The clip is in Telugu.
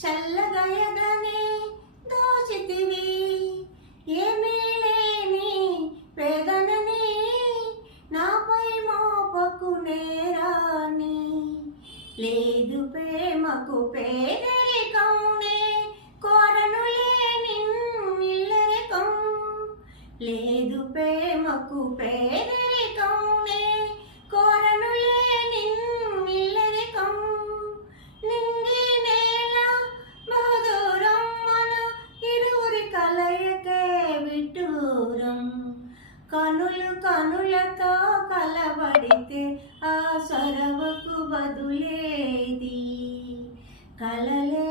చల్లగయగనే దోచితివి ఏమీ లేని వేదనని నాపై మోపకు నేరాని లేదు ప్రేమకు పేదరికమునే కోరనులే నిన్నెల్లరికం లేదు ప్రేమకు పేదరికమునే కోరనులే నిన్నెల్లరికం నింగి నేల బహదూరం మన ఇరువురి కలయికే విడ్డూరం కనులతో కలబడితే ఆ సొరవకు బదులేది కలలే